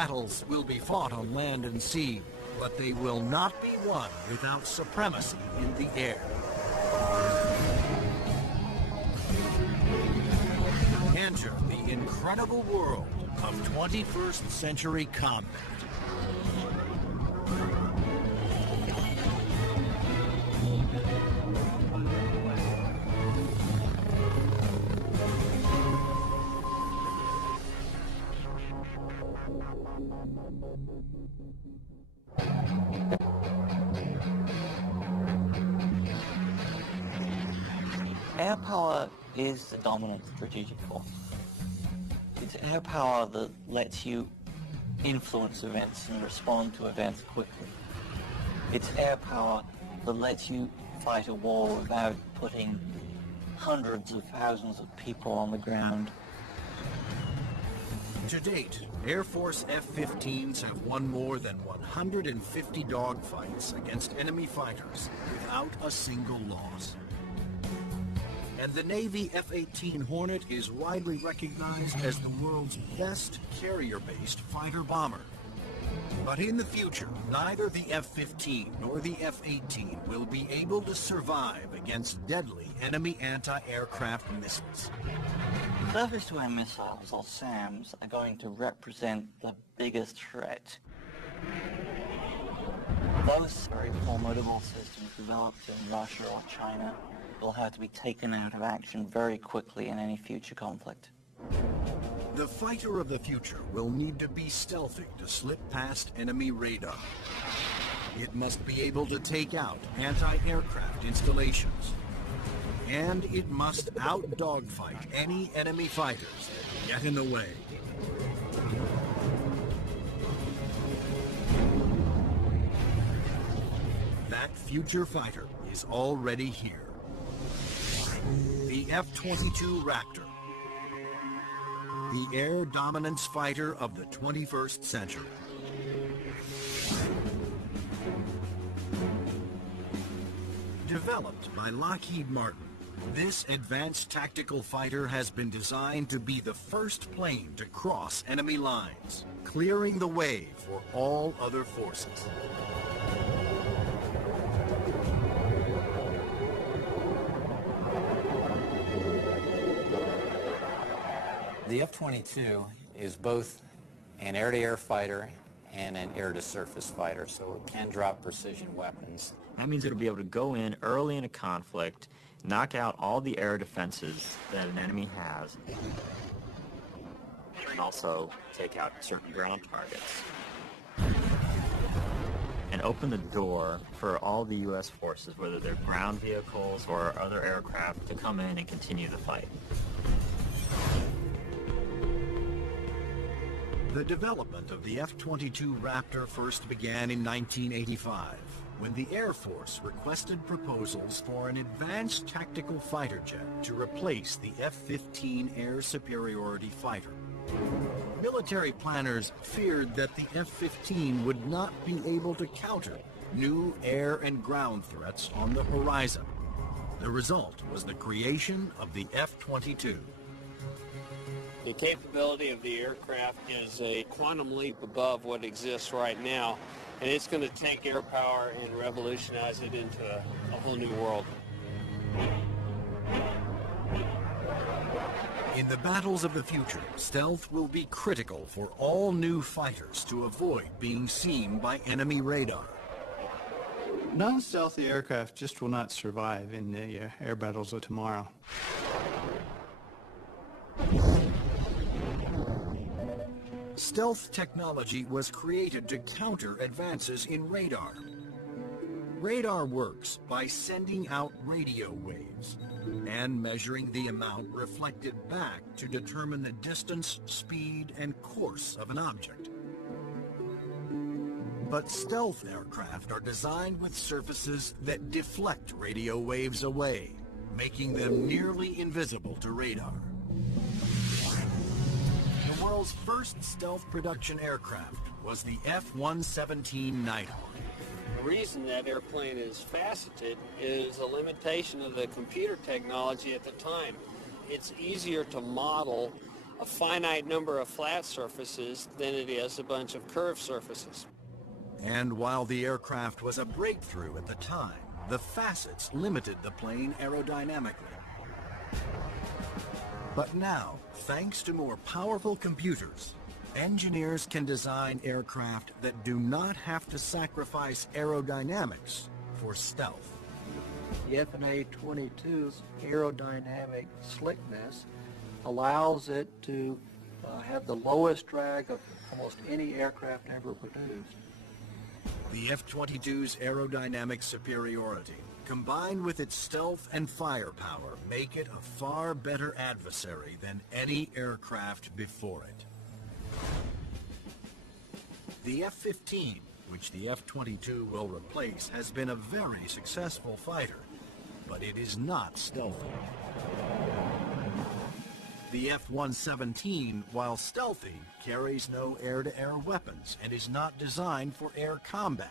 Battles will be fought on land and sea, but they will not be won without supremacy in the air. Enter the incredible world of 21st century combat. Air power is the dominant strategic force. It's air power that lets you influence events and respond to events quickly. It's air power that lets you fight a war without putting hundreds of thousands of people on the ground. To date, Air Force F-15s have won more than 150 dogfights against enemy fighters without a single loss. And the Navy F-18 Hornet is widely recognized as the world's best carrier-based fighter bomber. But in the future, neither the F-15 nor the F-18 will be able to survive against deadly enemy anti-aircraft missiles. Surface-to-air missiles, or SAMs, are going to represent the biggest threat. Those very formidable systems developed in Russia or China will have to be taken out of action very quickly in any future conflict. The fighter of the future will need to be stealthy to slip past enemy radar. It must be able to take out anti-aircraft installations. And it must out-dogfight any enemy fighters that get in the way. That future fighter is already here. The F-22 Raptor. The air dominance fighter of the 21st century. Developed by Lockheed Martin, this advanced tactical fighter has been designed to be the first plane to cross enemy lines, clearing the way for all other forces. The F-22 is both an air-to-air fighter and an air-to-surface fighter, so it can drop precision weapons. That means it'll be able to go in early in a conflict, knock out all the air defenses that an enemy has, and also take out certain ground targets, and open the door for all the U.S. forces, whether they're ground vehicles or other aircraft, to come in and continue the fight. The development of the F-22 Raptor first began in 1985, when the Air Force requested proposals for an advanced tactical fighter jet to replace the F-15 air superiority fighter. Military planners feared that the F-15 would not be able to counter new air and ground threats on the horizon. The result was the creation of the F-22. The capability of the aircraft is a quantum leap above what exists right now, and it's going to take air power and revolutionize it into a whole new world. In the battles of the future, stealth will be critical for all new fighters to avoid being seen by enemy radar. Non-stealthy aircraft just will not survive in the air battles of tomorrow. Stealth technology was created to counter advances in radar. Radar works by sending out radio waves and measuring the amount reflected back to determine the distance, speed, and course of an object. But stealth aircraft are designed with surfaces that deflect radio waves away, making them nearly invisible to radar. The world's first stealth production aircraft was the F-117 Nighthawk. The reason that airplane is faceted is a limitation of the computer technology at the time. It's easier to model a finite number of flat surfaces than it is a bunch of curved surfaces. And while the aircraft was a breakthrough at the time, the facets limited the plane aerodynamically. But now, thanks to more powerful computers, engineers can design aircraft that do not have to sacrifice aerodynamics for stealth. The FA-22's aerodynamic slickness allows it to have the lowest drag of almost any aircraft ever produced. The F-22's aerodynamic superiority, combined with its stealth and firepower, make it a far better adversary than any aircraft before it. The F-15, which the F-22 will replace, has been a very successful fighter, but it is not stealthy. The F-117, while stealthy, carries no air-to-air weapons and is not designed for air combat.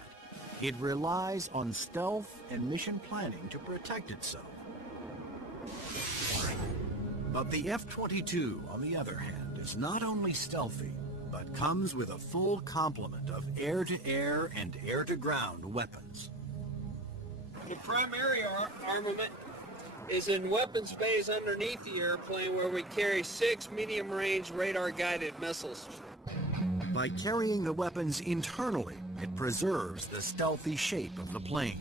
It relies on stealth and mission planning to protect itself. But the F-22, on the other hand, is not only stealthy, but comes with a full complement of air-to-air and air-to-ground weapons. The primary armament is in weapons bays underneath the airplane, where we carry 6 medium-range radar-guided missiles. By carrying the weapons internally, it preserves the stealthy shape of the plane.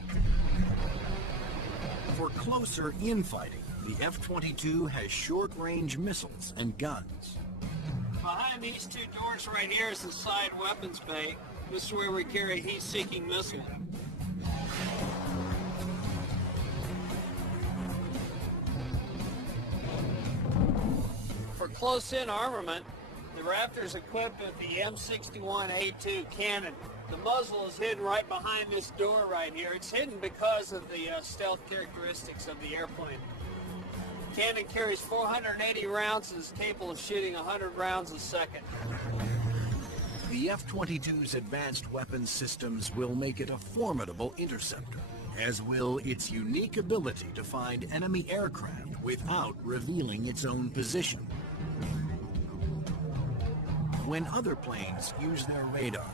For closer infighting, the F-22 has short-range missiles and guns. Behind these two doors right here is the side weapons bay. This is where we carry heat-seeking missiles. For close-in armament, the Raptor is equipped with the M61A2 cannon. The muzzle is hidden right behind this door right here. It's hidden because of the stealth characteristics of the airplane. The cannon carries 480 rounds and is capable of shooting 100 rounds a second. The F-22's advanced weapons systems will make it a formidable interceptor, as will its unique ability to find enemy aircraft without revealing its own position. When other planes use their radar,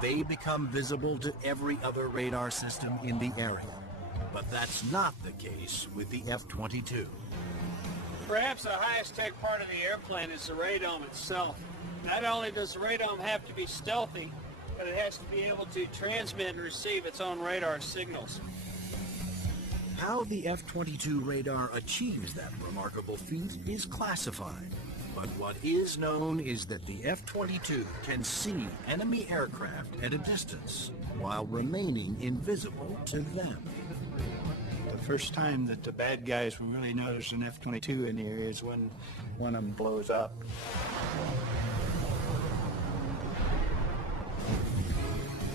they become visible to every other radar system in the area. But that's not the case with the F-22. Perhaps the highest tech part of the airplane is the radome itself. Not only does the radome have to be stealthy, but it has to be able to transmit and receive its own radar signals. How the F-22 radar achieves that remarkable feat is classified. But what is known is that the F-22 can see enemy aircraft at a distance while remaining invisible to them. The first time that the bad guys will really notice an F-22 in the area is when one of them blows up.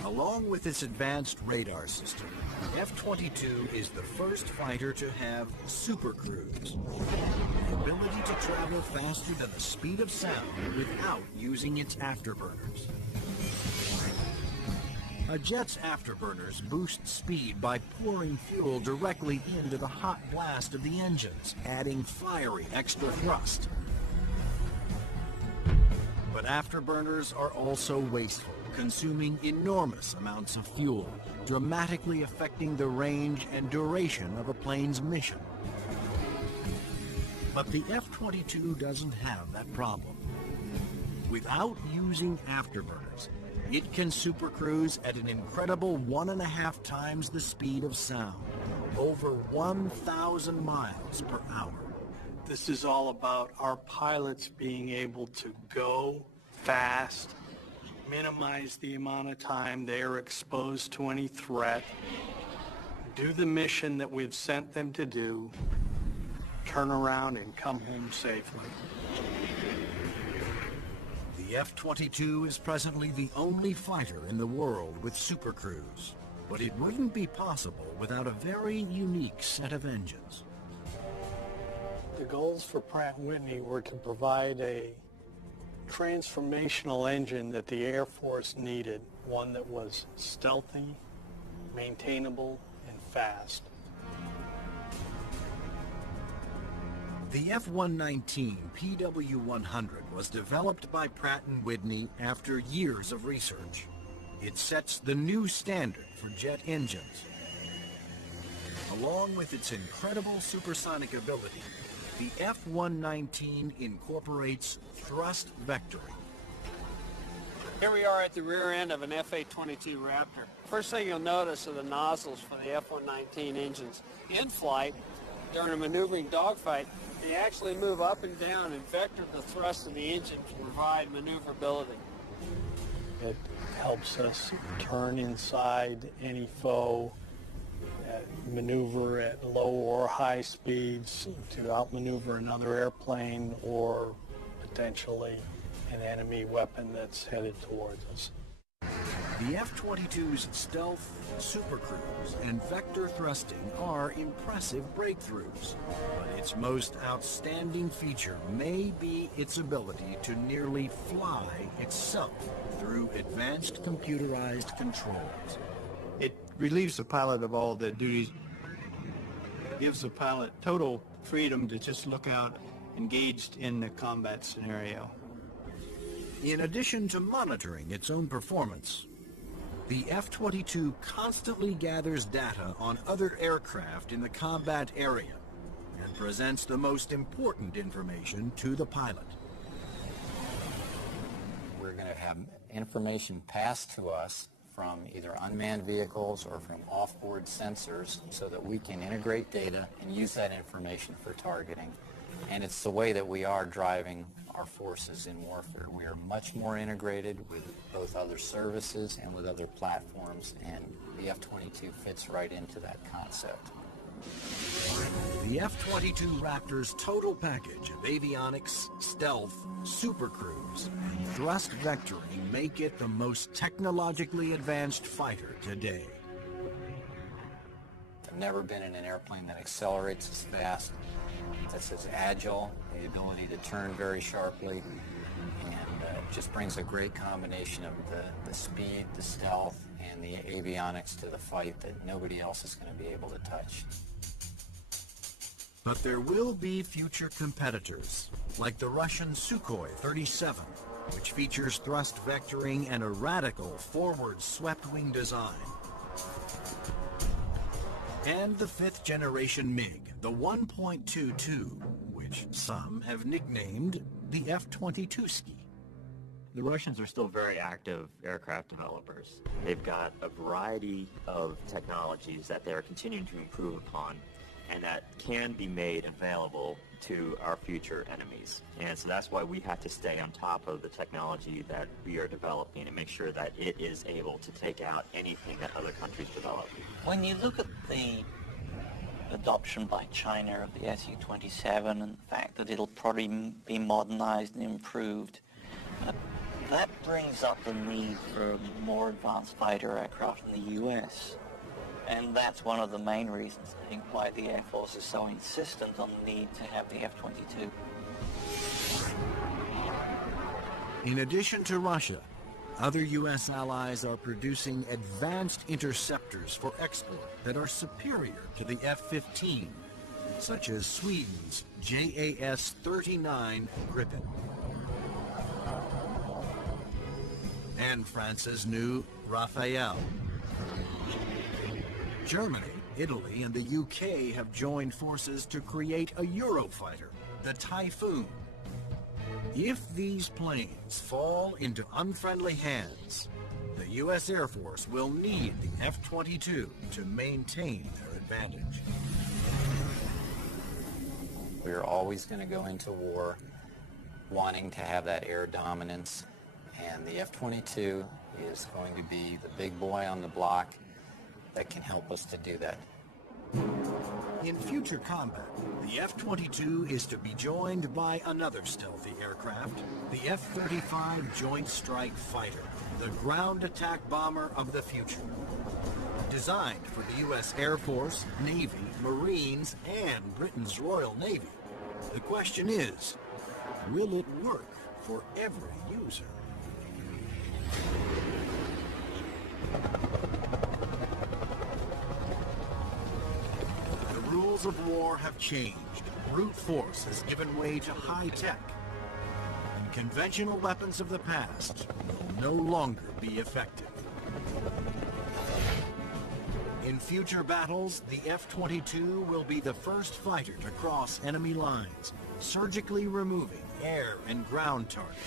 Along with its advanced radar system, the F-22 is the first fighter to have supercruise, the ability to travel faster than the speed of sound without using its afterburners. A jet's afterburners boost speed by pouring fuel directly into the hot blast of the engines, adding fiery extra thrust. But afterburners are also wasteful, consuming enormous amounts of fuel, dramatically affecting the range and duration of a plane's mission. But the F-22 doesn't have that problem. Without using afterburners, it can supercruise at an incredible 1.5 times the speed of sound, over 1,000 miles per hour. This is all about our pilots being able to go fast, minimize the amount of time they are exposed to any threat, do the mission that we've sent them to do, turn around and come home safely. The F-22 is presently the only fighter in the world with supercruise, but it wouldn't be possible without a very unique set of engines. The goals for Pratt & Whitney were to provide a transformational engine that the Air Force needed, one that was stealthy, maintainable, and fast. The F-119 PW-100 was developed by Pratt & Whitney after years of research. It sets the new standard for jet engines. Along with its incredible supersonic ability, the F-119 incorporates thrust vectoring. Here we are at the rear end of an F-A-22 Raptor. First thing you'll notice are the nozzles for the F-119 engines. In flight, during a maneuvering dogfight, they actually move up and down and vector the thrust of the engine to provide maneuverability. It helps us turn inside any foe, maneuver at low or high speeds to outmaneuver another airplane or potentially an enemy weapon that's headed towards us. The F-22's stealth, supercruise, and vector thrusting are impressive breakthroughs, but its most outstanding feature may be its ability to nearly fly itself through advanced computerized controls. It relieves the pilot of all the duties, gives the pilot total freedom to just look out engaged in the combat scenario. In addition to monitoring its own performance, the F-22 constantly gathers data on other aircraft in the combat area and presents the most important information to the pilot. We're going to have information passed to us from either unmanned vehicles or from off-board sensors so that we can integrate data and use that information for targeting. And it's the way that we are driving our forces in warfare. We are much more integrated with both other services and with other platforms, and the F-22 fits right into that concept. The F-22 Raptor's total package of avionics, stealth, supercruise, and thrust vectoring make it the most technologically advanced fighter today. I've never been in an airplane that accelerates as fast, that's as agile, the ability to turn very sharply, and just brings a great combination of the speed, the stealth, and the avionics to the fight that nobody else is going to be able to touch. But there will be future competitors, like the Russian Sukhoi 37, which features thrust vectoring and a radical forward swept-wing design. And the fifth-generation MiG, the 1.22, which some have nicknamed the F-22ski. The Russians are still very active aircraft developers. They've got a variety of technologies that they're continuing to improve upon and that can be made available to our future enemies. And so that's why we have to stay on top of the technology that we are developing and make sure that it is able to take out anything that other countries develop. When you look at the adoption by China of the Su-27 and the fact that it'll probably be modernized and improved, that brings up the need for more advanced fighter aircraft in the US. And that's one of the main reasons, I think, why the Air Force is so insistent on the need to have the F-22. In addition to Russia, other U.S. allies are producing advanced interceptors for export that are superior to the F-15, such as Sweden's JAS-39 Gripen and France's new Rafale. Germany, Italy, and the UK have joined forces to create a Eurofighter, the Typhoon. If these planes fall into unfriendly hands, the U.S. Air Force will need the F-22 to maintain their advantage. We're always going to go into war wanting to have that air dominance, and the F-22 is going to be the big boy on the block that can help us to do that. In future combat, the F-22 is to be joined by another stealthy aircraft, the F-35 Joint Strike Fighter, the ground attack bomber of the future. Designed for the U.S. Air Force, Navy, Marines, and Britain's Royal Navy, the question is, will it work for every user? The rules of war have changed, brute force has given way to high tech, and conventional weapons of the past will no longer be effective. In future battles, the F-22 will be the first fighter to cross enemy lines, surgically removing air and ground targets.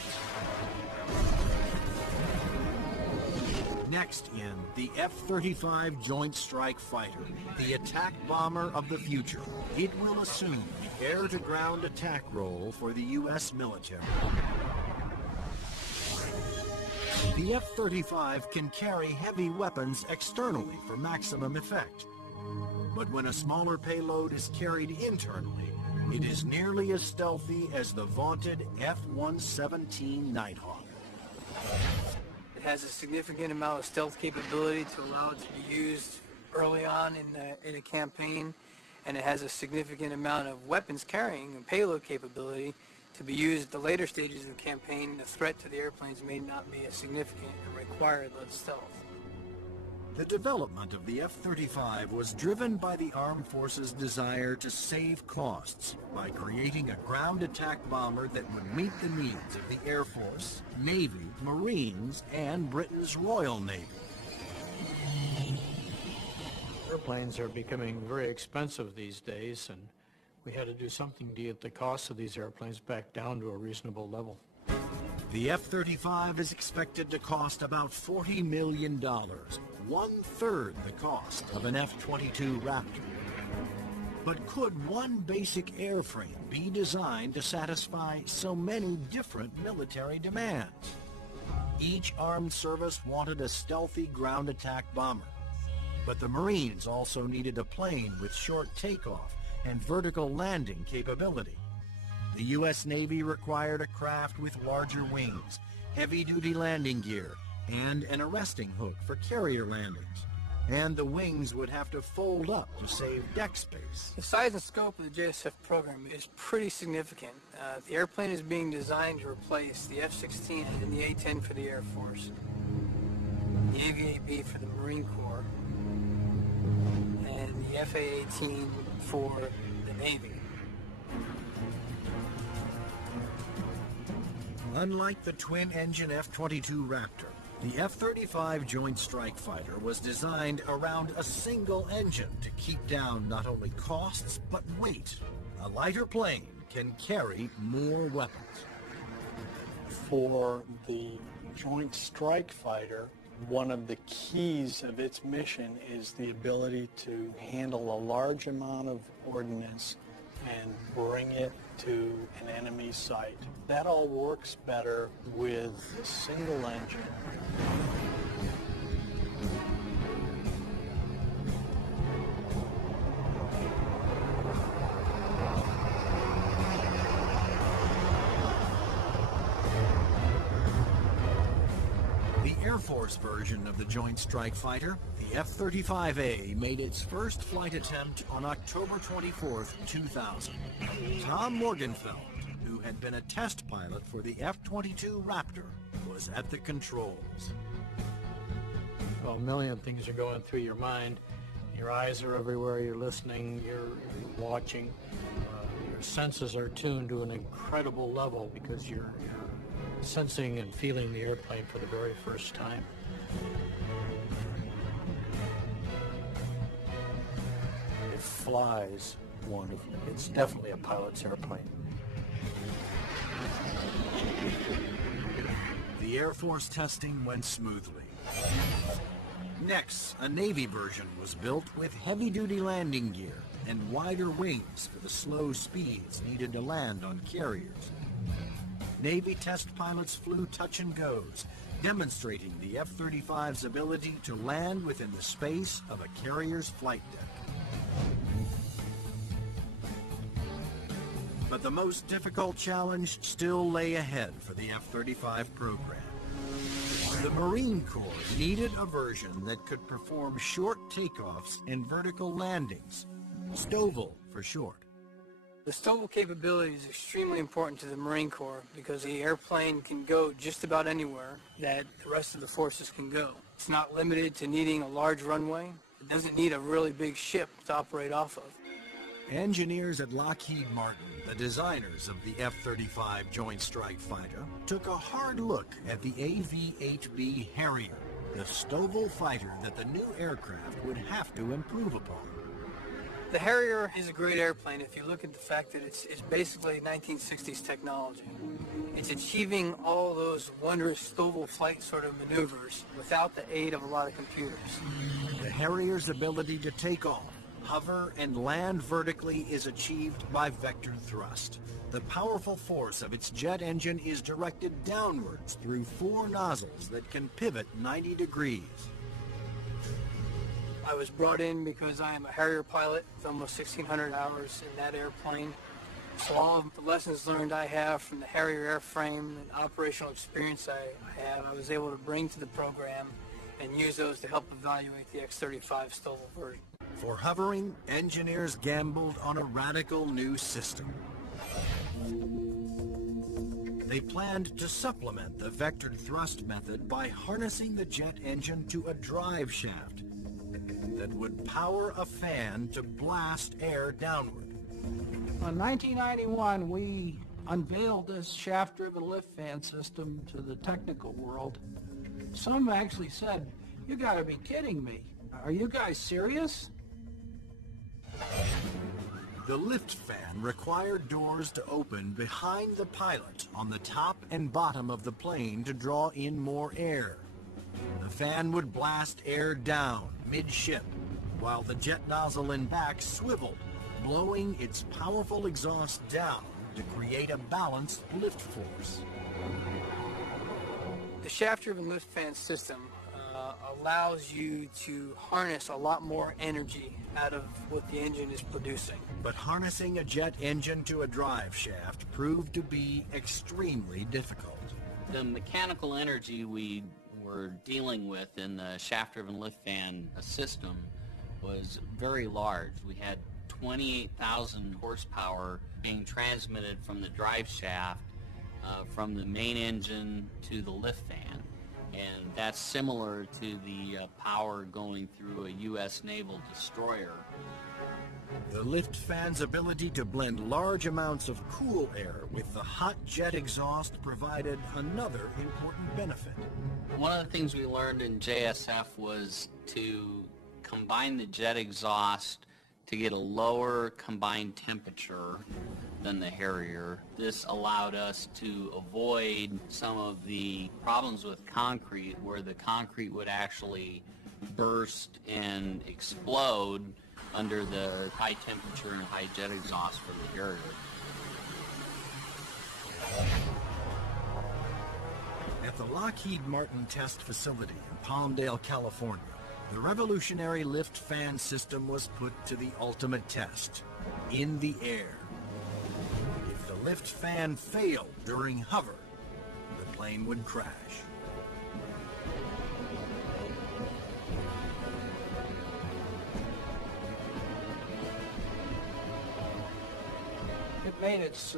Next in, the F-35 Joint Strike Fighter, the attack bomber of the future. It will assume the air-to-ground attack role for the U.S. military. The F-35 can carry heavy weapons externally for maximum effect. But when a smaller payload is carried internally, it is nearly as stealthy as the vaunted F-117 Nighthawk. It has a significant amount of stealth capability to allow it to be used early on in a campaign, and it has a significant amount of weapons carrying and payload capability to be used at the later stages of the campaign. The threat to the airplanes may not be as significant and require less stealth. The development of the F-35 was driven by the Armed Forces' desire to save costs by creating a ground attack bomber that would meet the needs of the Air Force, Navy, Marines, and Britain's Royal Navy. Airplanes are becoming very expensive these days, and we had to do something to get the cost of these airplanes back down to a reasonable level. The F-35 is expected to cost about $40 million, one-third the cost of an F-22 Raptor. But could one basic airframe be designed to satisfy so many different military demands? Each armed service wanted a stealthy ground attack bomber, but the Marines also needed a plane with short takeoff and vertical landing capability. The U.S. Navy required a craft with larger wings, heavy-duty landing gear, and an arresting hook for carrier landings. And the wings would have to fold up to save deck space. The size and scope of the JSF program is pretty significant. The airplane is being designed to replace the F-16 and the A-10 for the Air Force, the AV-8B for the Marine Corps, and the FA-18 for the Navy. Unlike the twin-engine F-22 Raptor, the F-35 Joint Strike Fighter was designed around a single engine to keep down not only costs, but weight. A lighter plane can carry more weapons. For the Joint Strike Fighter, one of the keys of its mission is the ability to handle a large amount of ordnance and bring it to an enemy site. That all works better with a single engine. The Air Force version of the Joint Strike Fighter, the F-35A, made its first flight attempt on October 24, 2000. Tom Morgenfeld, who had been a test pilot for the F-22 Raptor, was at the controls. Well, a million things are going through your mind. Your eyes are everywhere, you're listening, you're watching. Your senses are tuned to an incredible level because you're sensing and feeling the airplane for the very first time. It flies wonderfully. It's definitely a pilot's airplane. The Air Force testing went smoothly. Next, a Navy version was built with heavy-duty landing gear and wider wings for the slow speeds needed to land on carriers. Navy test pilots flew touch-and-goes, demonstrating the F-35's ability to land within the space of a carrier's flight deck. But the most difficult challenge still lay ahead for the F-35 program. The Marine Corps needed a version that could perform short takeoffs and vertical landings, STOVL for short. The STOVL capability is extremely important to the Marine Corps because the airplane can go just about anywhere that the rest of the forces can go. It's not limited to needing a large runway. It doesn't need a really big ship to operate off of. Engineers at Lockheed Martin, the designers of the F-35 Joint Strike Fighter, took a hard look at the AV-8B Harrier, the STOVL fighter that the new aircraft would have to improve upon. The Harrier is a great airplane if you look at the fact that it's basically 1960s technology. It's achieving all those wondrous STOVL flight sort of maneuvers without the aid of a lot of computers. The Harrier's ability to take off, hover, and land vertically is achieved by vector thrust. The powerful force of its jet engine is directed downwards through 4 nozzles that can pivot 90 degrees. I was brought in because I am a Harrier pilot with almost 1,600 hours in that airplane. So all of the lessons learned I have from the Harrier airframe and operational experience I was able to bring to the program and use those to help evaluate the X-35 STOVL version. For hovering, engineers gambled on a radical new system. They planned to supplement the vectored thrust method by harnessing the jet engine to a drive shaft that would power a fan to blast air downward. In 1991, we unveiled this shaft-driven lift fan system to the technical world. Some actually said, "You gotta be kidding me. Are you guys serious?" The lift fan required doors to open behind the pilot on the top and bottom of the plane to draw in more air. The fan would blast air down mid-ship, while the jet nozzle in back swiveled, blowing its powerful exhaust down to create a balanced lift force. The shaft-driven lift fan system allows you to harness a lot more energy out of what the engine is producing. But harnessing a jet engine to a drive shaft proved to be extremely difficult. The mechanical energy we were dealing with in the shaft-driven lift fan system was very large. We had 28,000 horsepower being transmitted from the drive shaft from the main engine to the lift fan. And that's similar to the power going through a U.S. naval destroyer. The lift fan's ability to blend large amounts of cool air with the hot jet exhaust provided another important benefit. One of the things we learned in JSF was to combine the jet exhaust to get a lower combined temperature than the Harrier. This allowed us to avoid some of the problems with concrete where the concrete would actually burst and explode under the high temperature and high jet exhaust from the Harrier. At the Lockheed Martin test facility in Palmdale, California, the revolutionary lift fan system was put to the ultimate test, in the air. If the lift fan failed during hover, the plane would crash. It made its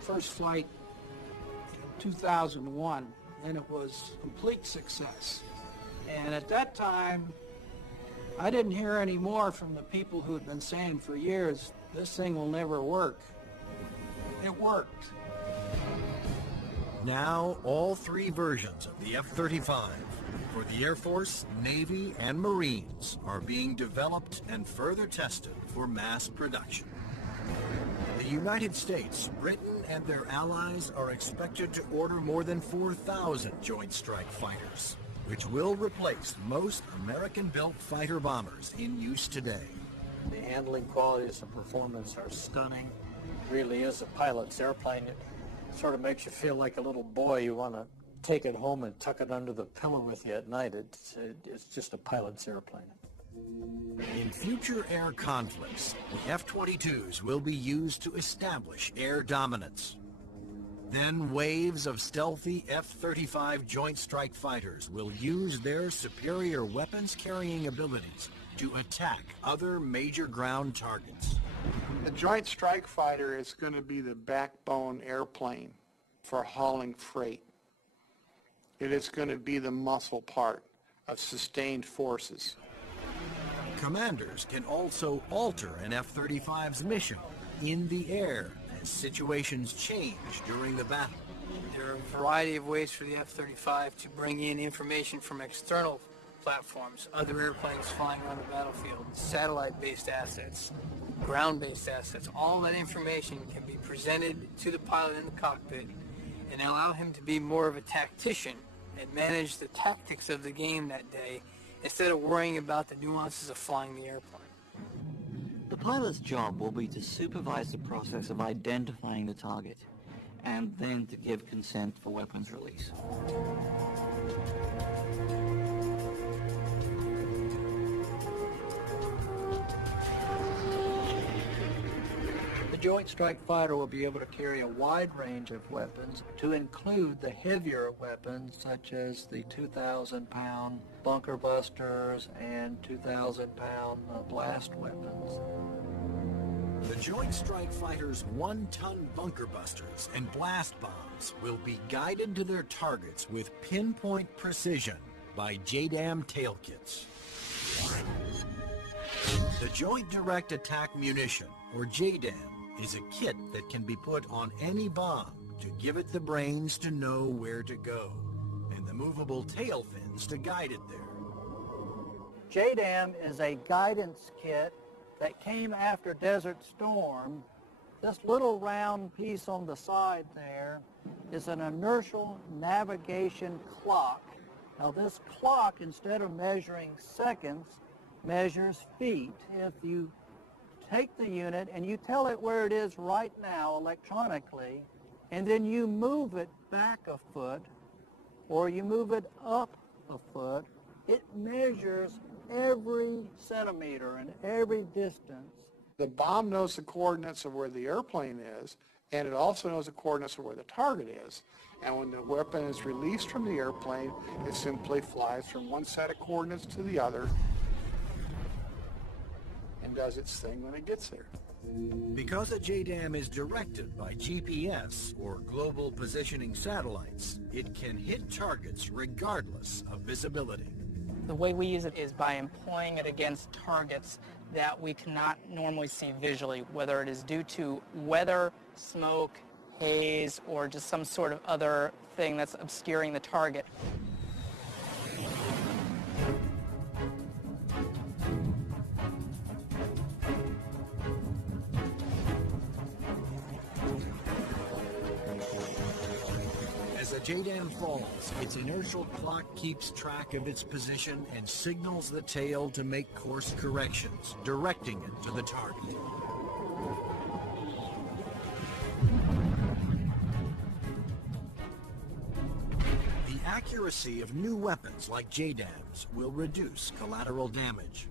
first flight in 2001, and it was a complete success. And at that time, I didn't hear any more from the people who had been saying for years, this thing will never work. It worked. Now, all 3 versions of the F-35 for the Air Force, Navy, and Marines are being developed and further tested for mass production. The United States, Britain, and their allies are expected to order more than 4,000 Joint Strike Fighters, which will replace most American-built fighter bombers in use today. The handling qualities and performance are stunning. It really is a pilot's airplane. It sort of makes you feel like a little boy. You want to take it home and tuck it under the pillow with you at night. It's just a pilot's airplane. In future air conflicts, the F-22s will be used to establish air dominance. Then waves of stealthy F-35 Joint Strike Fighters will use their superior weapons-carrying abilities to attack other major ground targets. The Joint Strike Fighter is going to be the backbone airplane for hauling freight. It is going to be the muscle part of sustained forces. Commanders can also alter an F-35's mission in the air as situations change during the battle. There are a variety of ways for the F-35 to bring in information from external platforms, other airplanes flying around the battlefield, satellite-based assets, ground-based assets. All that information can be presented to the pilot in the cockpit and allow him to be more of a tactician and manage the tactics of the game that day instead of worrying about the nuances of flying the airplane. The pilot's job will be to supervise the process of identifying the target and then to give consent for weapons release. The Joint Strike Fighter will be able to carry a wide range of weapons, to include the heavier weapons such as the 2,000-pound bunker busters and 2,000-pound blast weapons. The Joint Strike Fighter's 1-ton bunker busters and blast bombs will be guided to their targets with pinpoint precision by JDAM tail kits. The Joint Direct Attack Munition, or JDAM, is a kit that can be put on any bomb to give it the brains to know where to go, and the movable tail fins to guide it there. JDAM is a guidance kit that came after Desert Storm. This little round piece on the side there is an inertial navigation clock. Now this clock, instead of measuring seconds, measures feet. If you take the unit and you tell it where it is right now electronically, and then you move it back a foot or you move it up a foot, it measures every centimeter and every distance. The bomb knows the coordinates of where the airplane is, and it also knows the coordinates of where the target is. And when the weapon is released from the airplane, it simply flies from one set of coordinates to the other and does its thing when it gets there. Because a JDAM is directed by GPS, or Global Positioning Satellites, it can hit targets regardless of visibility. The way we use it is by employing it against targets that we cannot normally see visually, whether it is due to weather, smoke, haze, or just some sort of other thing that's obscuring the target. As the JDAM falls, its inertial clock keeps track of its position and signals the tail to make course corrections, directing it to the target. The accuracy of new weapons like JDAMs will reduce collateral damage.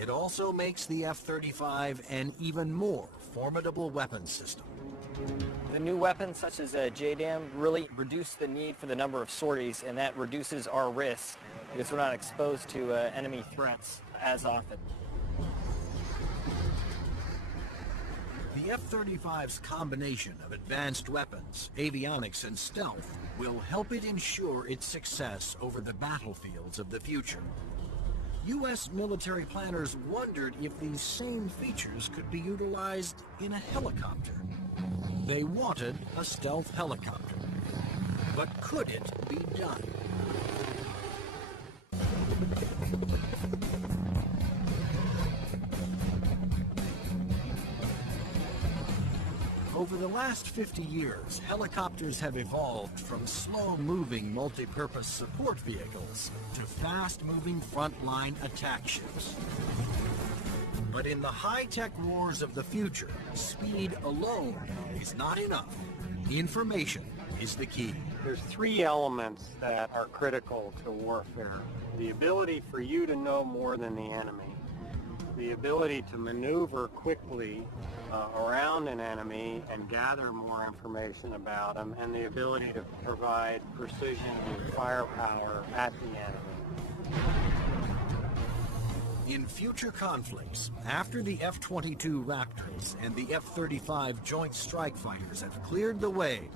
It also makes the F-35 an even more formidable weapon system. The new weapons such as JDAM really reduce the need for the number of sorties, and that reduces our risk because we're not exposed to enemy threats as often. The F-35's combination of advanced weapons, avionics, and stealth will help it ensure its success over the battlefields of the future. U.S. military planners wondered if these same features could be utilized in a helicopter. They wanted a stealth helicopter. But could it be done? Over the last 50 years, helicopters have evolved from slow-moving multi-purpose support vehicles to fast-moving frontline attack ships. But in the high-tech wars of the future, speed alone is not enough. Information is the key. There's three elements that are critical to warfare. The ability for you to know more than the enemy, the ability to maneuver quickly around an enemy and gather more information about them, and the ability to provide precision and firepower at the enemy. In future conflicts, after the F-22 Raptors and the F-35 Joint Strike Fighters have cleared the way,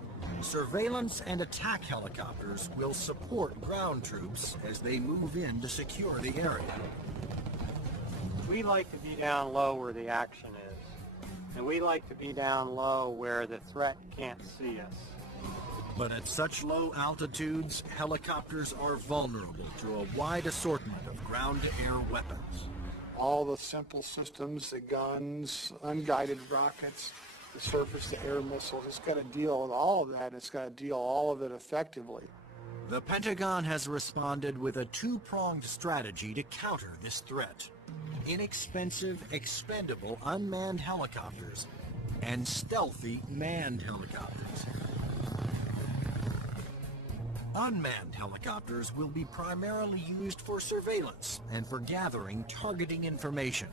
Surveillance and attack helicopters will support ground troops as they move in to secure the area. We like to be down low where the action is, and we like to be down low where the threat can't see us. But at such low altitudes, helicopters are vulnerable to a wide assortment of ground-to-air weapons. All the simple systems, the guns, unguided rockets, the surface-to-air missiles, it's got to deal with all of that, and it's got to deal all of it effectively. The Pentagon has responded with a two-pronged strategy to counter this threat. Inexpensive, expendable unmanned helicopters and stealthy manned helicopters. Unmanned helicopters will be primarily used for surveillance and for gathering targeting information.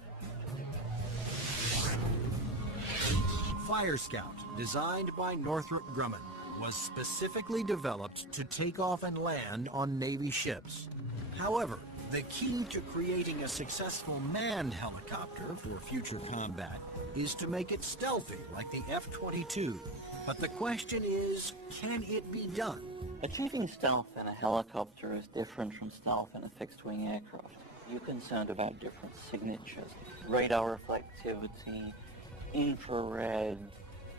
Fire Scout, designed by Northrop Grumman, was specifically developed to take off and land on Navy ships. However, the key to creating a successful manned helicopter for future combat is to make it stealthy like the F-22. But the question is, can it be done? Achieving stealth in a helicopter is different from stealth in a fixed-wing aircraft. You're concerned about different signatures, radar reflectivity, infrared,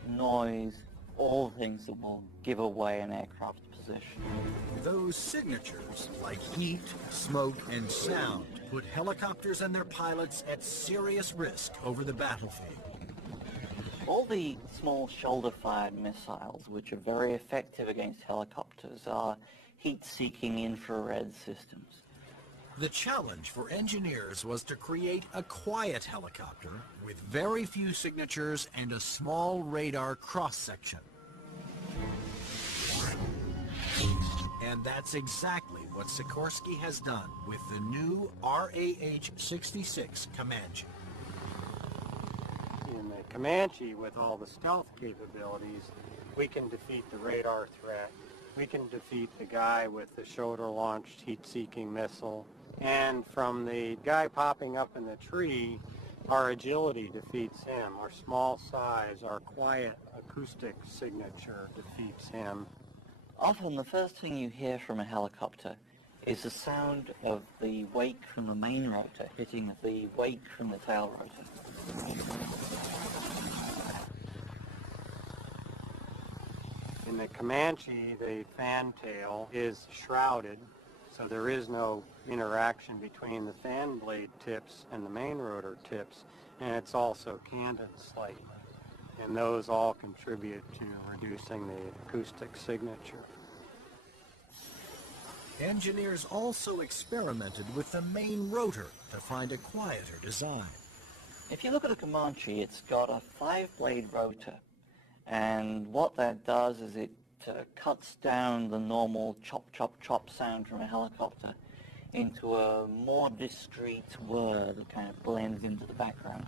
noise, all things that will give away an aircraft's position. Those signatures, like heat, smoke, and sound, put helicopters and their pilots at serious risk over the battlefield. All the small shoulder-fired missiles, which are very effective against helicopters, are heat-seeking infrared systems. The challenge for engineers was to create a quiet helicopter with very few signatures and a small radar cross-section. And that's exactly what Sikorsky has done with the new RAH-66 Comanche. In the Comanche, with all the stealth capabilities, we can defeat the radar threat. We can defeat the guy with the shoulder-launched heat-seeking missile. And from the guy popping up in the tree, our agility defeats him. Our small size, our quiet acoustic signature defeats him. Often the first thing you hear from a helicopter is the sound of the wake from the main rotor hitting the wake from the tail rotor. In the Comanche, the fan tail is shrouded, so there is no interaction between the fan blade tips and the main rotor tips, and it's also canted slightly. And those all contribute to reducing the acoustic signature. Engineers also experimented with the main rotor to find a quieter design. If you look at a Comanche, it's got a 5-blade rotor, and what that does is it cuts down the normal chop, chop, chop sound from a helicopter into a more discreet whir that kind of blends into the background.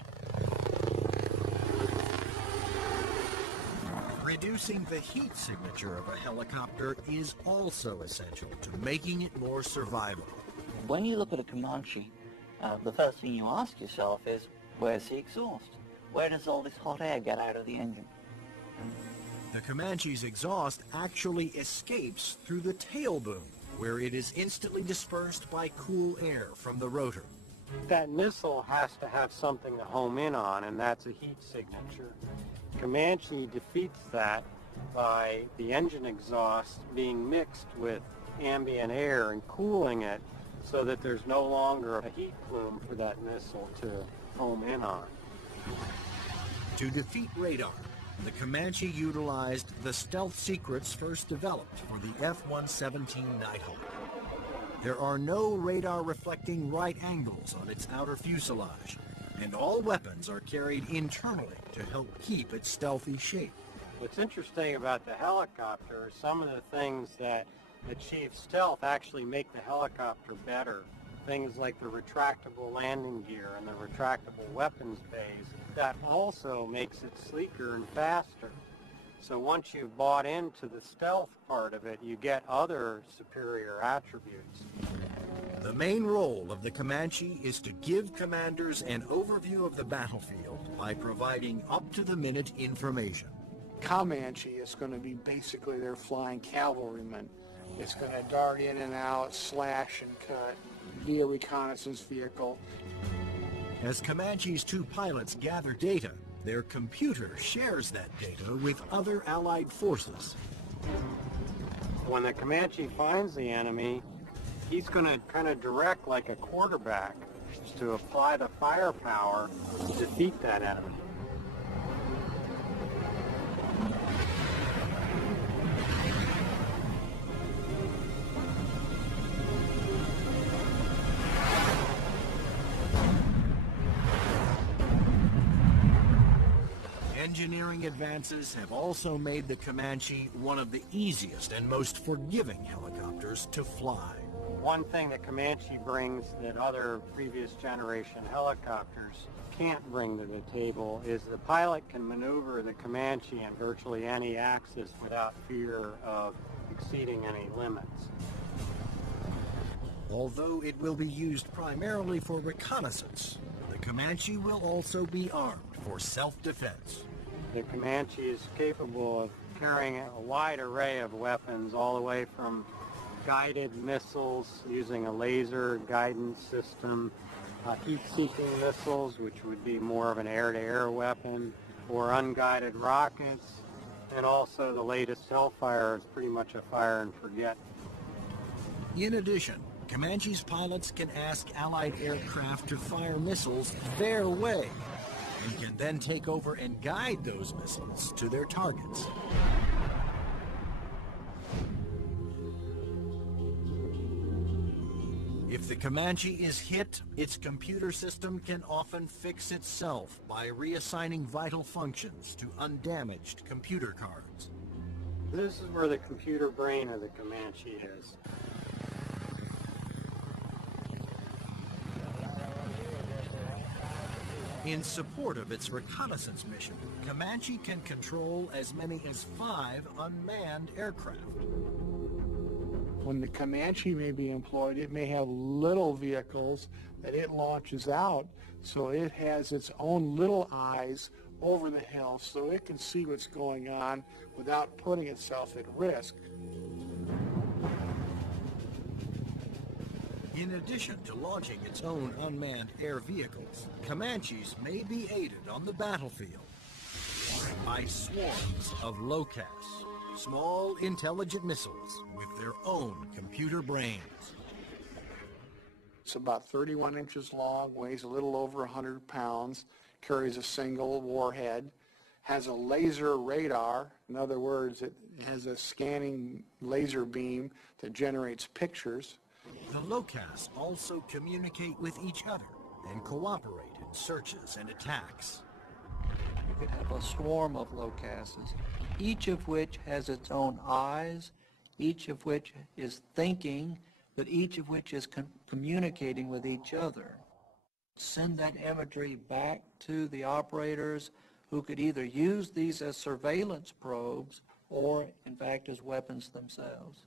Reducing the heat signature of a helicopter is also essential to making it more survivable. When you look at a Comanche, the first thing you ask yourself is, where's the exhaust? Where does all this hot air get out of the engine? The Comanche's exhaust actually escapes through the tail boom, where it is instantly dispersed by cool air from the rotor. That missile has to have something to home in on, and that's a heat signature. Comanche defeats that by the engine exhaust being mixed with ambient air and cooling it so that there's no longer a heat plume for that missile to home in on. To defeat radar, the Comanche utilized the stealth secrets first developed for the F-117 Nighthawk. There are no radar-reflecting right angles on its outer fuselage, and all weapons are carried internally to help keep its stealthy shape. What's interesting about the helicopter is some of the things that achieve stealth actually make the helicopter better. Things like the retractable landing gear and the retractable weapons bays. That also makes it sleeker and faster. So once you've bought into the stealth part of it, you get other superior attributes. The main role of the Comanche is to give commanders an overview of the battlefield by providing up-to-the-minute information. Comanche is going to be basically their flying cavalryman. It's going to dart in and out, slash and cut, be a reconnaissance vehicle. As Comanche's two pilots gather data, their computer shares that data with other Allied forces. When the Comanche finds the enemy, he's going to kind of direct like a quarterback to apply the firepower to defeat that enemy. Engineering advances have also made the Comanche one of the easiest and most forgiving helicopters to fly. One thing that Comanche brings that other previous generation helicopters can't bring to the table is the pilot can maneuver the Comanche in virtually any axis without fear of exceeding any limits. Although it will be used primarily for reconnaissance, the Comanche will also be armed for self-defense. The Comanche is capable of carrying a wide array of weapons, all the way from guided missiles using a laser guidance system, heat-seeking missiles, which would be more of an air-to-air weapon, or unguided rockets, and also the latest Hellfire is pretty much a fire and forget. In addition, Comanche's pilots can ask Allied aircraft to fire missiles their way, and can then take over and guide those missiles to their targets. If the Comanche is hit, its computer system can often fix itself by reassigning vital functions to undamaged computer cards. This is where the computer brain of the Comanche is. In support of its reconnaissance mission, Comanche can control as many as 5 unmanned aircraft. When the Comanche may be employed, it may have little vehicles that it launches out, so it has its own little eyes over the hill so it can see what's going on without putting itself at risk. In addition to launching its own unmanned air vehicles, Comanches may be aided on the battlefield by swarms of LOCAS, small intelligent missiles with their own computer brains. It's about 31 inches long, weighs a little over 100 pounds, carries a single warhead, has a laser radar. In other words, it has a scanning laser beam that generates pictures. The LOCAS also communicate with each other and cooperate in searches and attacks. You could have a swarm of LOCASes, each of which has its own eyes, each of which is thinking, but each of which is communicating with each other. Send that imagery back to the operators, who could either use these as surveillance probes or, in fact, as weapons themselves.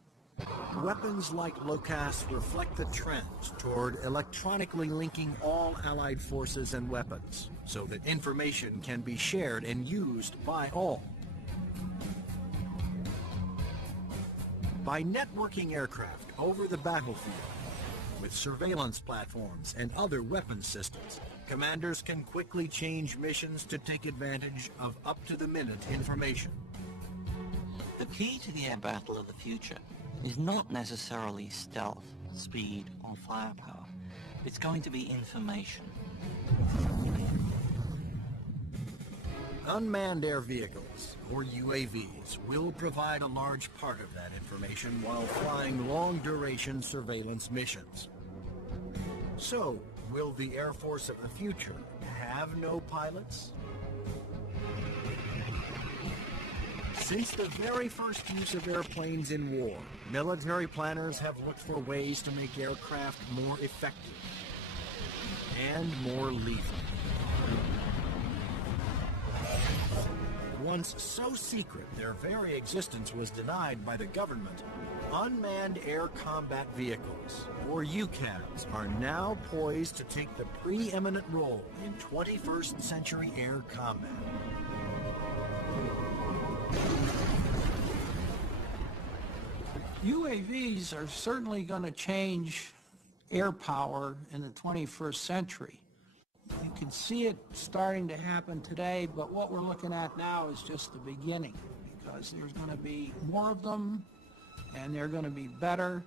Weapons like LOCAS reflect the trends toward electronically linking all Allied forces and weapons, so that information can be shared and used by all. By networking aircraft over the battlefield, with surveillance platforms and other weapons systems, commanders can quickly change missions to take advantage of up-to-the-minute information. The key to the air battle of the future is not necessarily stealth, speed, or firepower. It's going to be information. Unmanned air vehicles, or UAVs, will provide a large part of that information while flying long-duration surveillance missions. So, will the Air Force of the future have no pilots? Since the very first use of airplanes in war, military planners have looked for ways to make aircraft more effective and more lethal. Once so secret their very existence was denied by the government, unmanned air combat vehicles, or UCAVs, are now poised to take the preeminent role in 21st century air combat. UAVs are certainly going to change air power in the 21st century. You can see it starting to happen today, but what we're looking at now is just the beginning, because there's going to be more of them, and they're going to be better.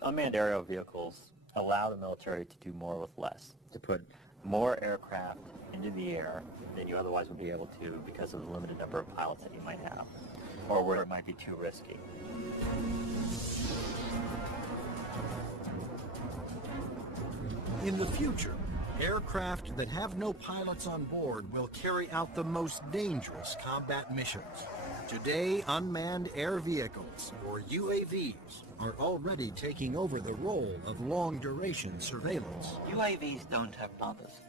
Unmanned aerial vehicles allow the military to do more with less, to put more aircraft into the air than you otherwise would be able to because of the limited number of pilots that you might have, or where it might be too risky. In the future, aircraft that have no pilots on board will carry out the most dangerous combat missions. Today, unmanned air vehicles, or UAVs, are already taking over the role of long-duration surveillance. UAVs don't have numbers.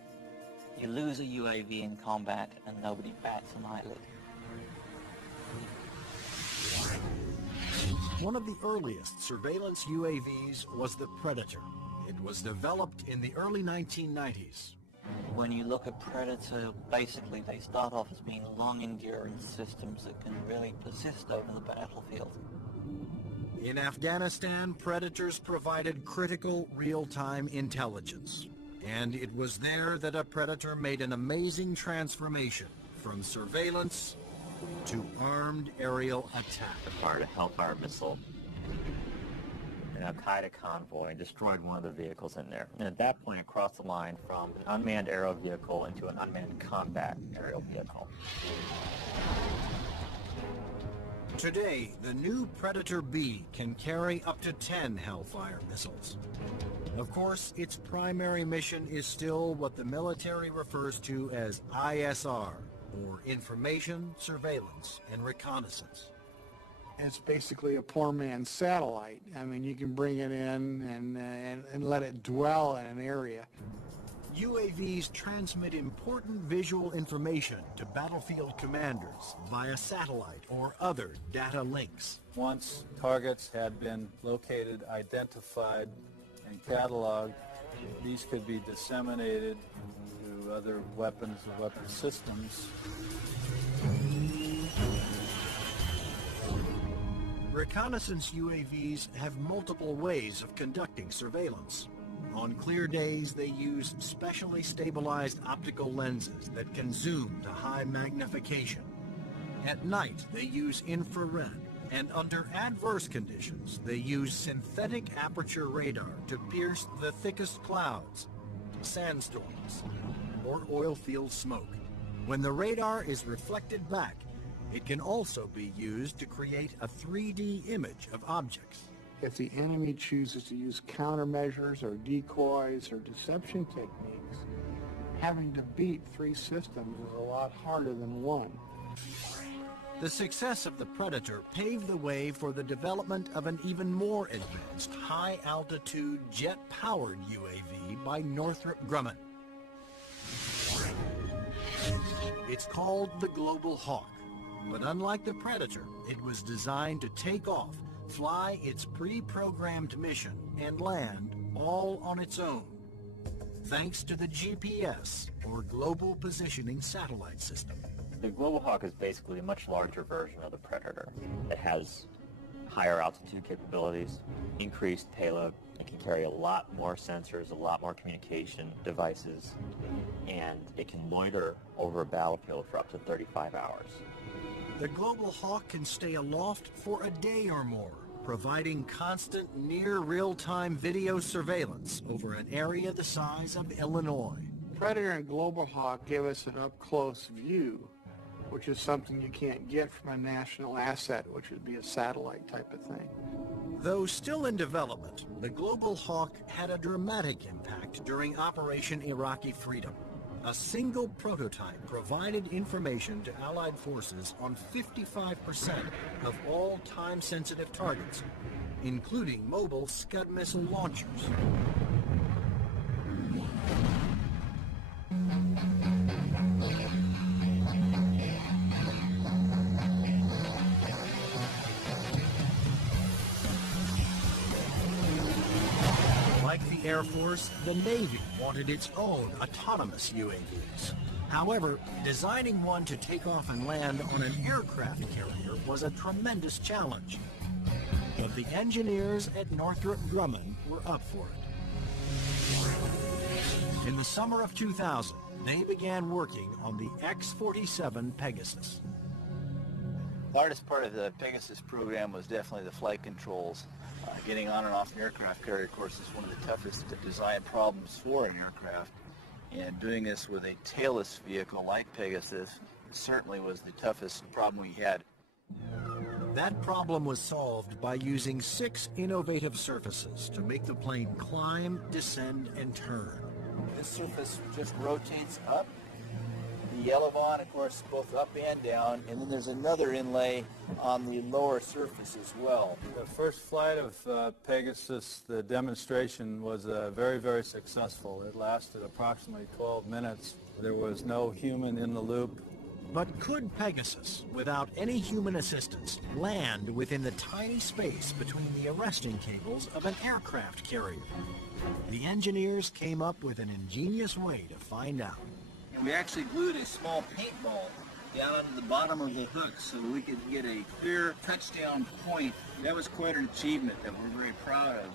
You lose a UAV in combat and nobody bats an eyelid. One of the earliest surveillance UAVs was the Predator. It was developed in the early 1990s. When you look at Predator, basically they start off as being long-enduring systems that can really persist over the battlefield. In Afghanistan, Predators provided critical real-time intelligence. And it was there that a Predator made an amazing transformation from surveillance to armed aerial attack. Fired a Hellfire missile, an Al-Qaeda convoy, and destroyed one of the vehicles in there. And at that point, it crossed the line from an unmanned aerial vehicle into an unmanned combat aerial vehicle. Today, the new Predator B can carry up to 10 Hellfire missiles. Of course, its primary mission is still what the military refers to as ISR, or Information, Surveillance, and Reconnaissance. It's basically a poor man's satellite. I mean, you can bring it in and let it dwell in an area. UAVs transmit important visual information to battlefield commanders via satellite or other data links. Once targets had been located, identified, and cataloged, these could be disseminated to other weapons and weapon systems. Reconnaissance UAVs have multiple ways of conducting surveillance. On clear days, they use specially stabilized optical lenses that can zoom to high magnification. At night, they use infrared, and under adverse conditions, they use synthetic aperture radar to pierce the thickest clouds, sandstorms, or oil field smoke. When the radar is reflected back, it can also be used to create a 3D image of objects. If the enemy chooses to use countermeasures or decoys or deception techniques, having to beat 3 systems is a lot harder than 1. The success of the Predator paved the way for the development of an even more advanced high-altitude jet-powered UAV by Northrop Grumman. It's called the Global Hawk, but unlike the Predator, it was designed to take off, fly its pre-programmed mission, and land all on its own, thanks to the GPS, or Global Positioning Satellite System. The Global Hawk is basically a much larger version of the Predator. It has higher altitude capabilities, increased payload. It can carry a lot more sensors, a lot more communication devices, and it can loiter over a battlefield for up to 35 hours. The Global Hawk can stay aloft for a day or more, providing constant near real-time video surveillance over an area the size of Illinois. Predator and Global Hawk give us an up-close view, which is something you can't get from a national asset, which would be a satellite type of thing. Though still in development, the Global Hawk had a dramatic impact during Operation Iraqi Freedom. A single prototype provided information to Allied forces on 55% of all time-sensitive targets, including mobile Scud missile launchers. Like the Air Force, the Navy wanted its own autonomous UAVs. However, designing one to take off and land on an aircraft carrier was a tremendous challenge. But the engineers at Northrop Grumman were up for it. In the summer of 2000, they began working on the X-47 Pegasus. The hardest part of the Pegasus program was definitely the flight controls. Getting on and off an aircraft carrier, of course, is one of the toughest design problems for an aircraft. And doing this with a tailless vehicle like Pegasus certainly was the toughest problem we had. That problem was solved by using 6 innovative surfaces to make the plane climb, descend, and turn. This surface just rotates up. The elevon, of course, both up and down, and then there's another inlay on the lower surface as well. The first flight of Pegasus, the demonstration was very, very successful. It lasted approximately 12 minutes. There was no human in the loop. But could Pegasus, without any human assistance, land within the tiny space between the arresting cables of an aircraft carrier? The engineers came up with an ingenious way to find out. And we actually glued a small paintball down onto the bottom of the hook so we could get a clear touchdown point. That was quite an achievement that we're very proud of.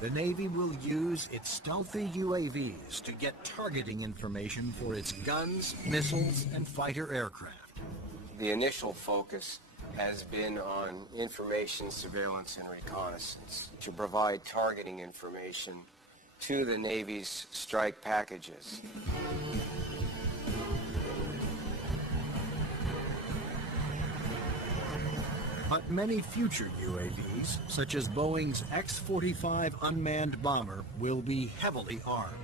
The Navy will use its stealthy UAVs to get targeting information for its guns, missiles, and fighter aircraft. The initial focus has been on information, surveillance, and reconnaissance to provide targeting information to the Navy's strike packages. But many future UAVs, such as Boeing's X-45 unmanned bomber, will be heavily armed.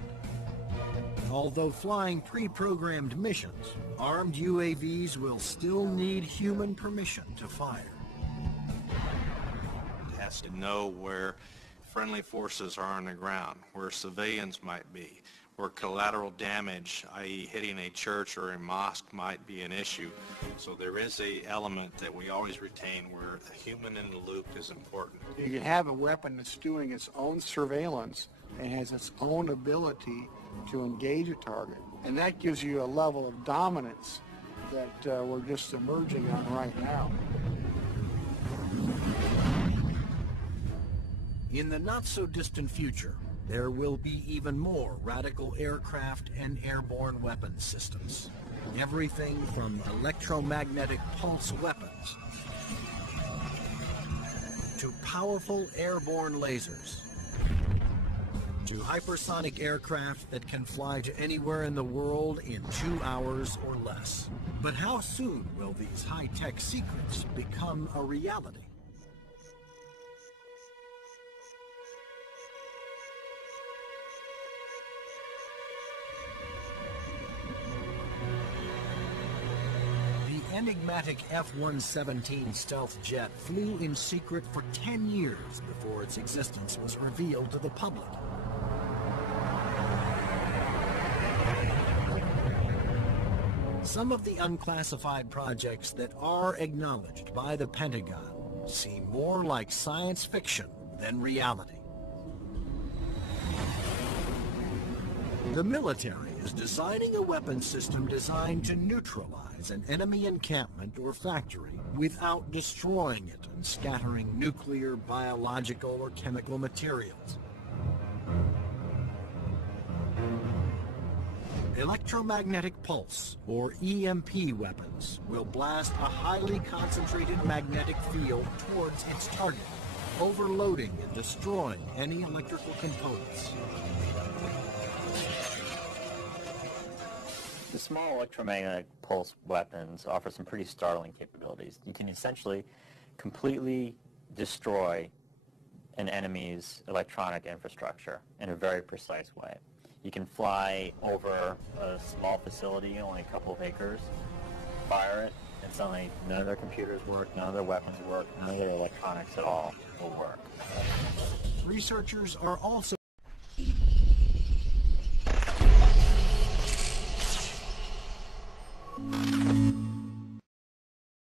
Although flying pre-programmed missions, armed UAVs will still need human permission to fire. It has to know where friendly forces are on the ground, where civilians might be, where collateral damage, i.e. hitting a church or a mosque, might be an issue. So there is an element that we always retain where the human in the loop is important. You can have a weapon that's doing its own surveillance and has its own ability to engage a target. And that gives you a level of dominance that we're just emerging on right now. In the not-so-distant future, there will be even more radical aircraft and airborne weapons systems. Everything from electromagnetic pulse weapons to powerful airborne lasers to hypersonic aircraft that can fly to anywhere in the world in 2 hours or less. But how soon will these high-tech secrets become a reality? The enigmatic F-117 stealth jet flew in secret for 10 years before its existence was revealed to the public. Some of the unclassified projects that are acknowledged by the Pentagon seem more like science fiction than reality. The military is designing a weapon system designed to neutralize an enemy encampment or factory without destroying it and scattering nuclear, biological, or chemical materials. Electromagnetic pulse, or EMP weapons, will blast a highly concentrated magnetic field towards its target, overloading and destroying any electrical components. The small electromagnetic pulse weapons offer some pretty startling capabilities. You can essentially completely destroy an enemy's electronic infrastructure in a very precise way. You can fly over a small facility, only a couple of acres, fire it, and suddenly none of their computers work, none of their weapons work, none of their electronics at all will work. Researchers are also